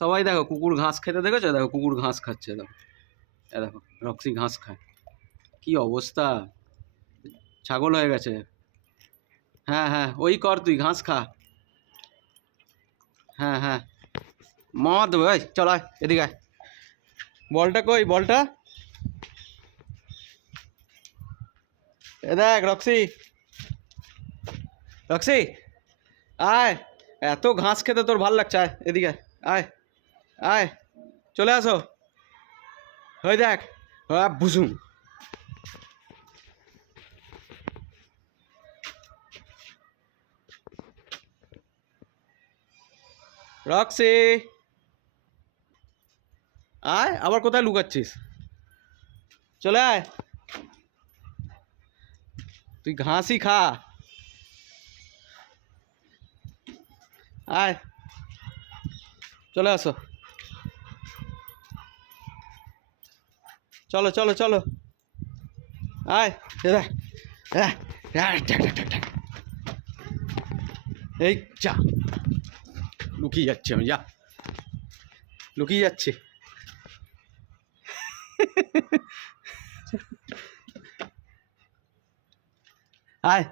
সবাই দেখো কুকুর ঘাস খেতে দেখেছো? দেখো কুকুর ঘাস খাচ্ছে, দেখো দেখো রক্সি ঘাস খায়। কি অবস্থা, ছাগল হয়ে গেছে। হ্যাঁ হ্যাঁ, ওই কর, তুই ঘাস খা। হ্যাঁ হ্যাঁ, মদ ভাই, চল আয় এদিকে আয়। বলটা কই, বলটা? এ দেখ রক্সি, রক্সি আয়। এত ঘাস খেতে তোর ভাল লাগছে, আয় এদিকে আয়, আয় চলে আসো। ওই দেখ, বুঝুম। রক্সি আয়, আবার কোথায় লুকাচ্ছিস? চলে আয়, তুই ঘাসই খা। আয়, চলে আসো, চলো চলো চলো, আয়। এই যা, লুকিয়ে যাচ্ছে, আমি যা, লুকিয়ে যাচ্ছি। আয়।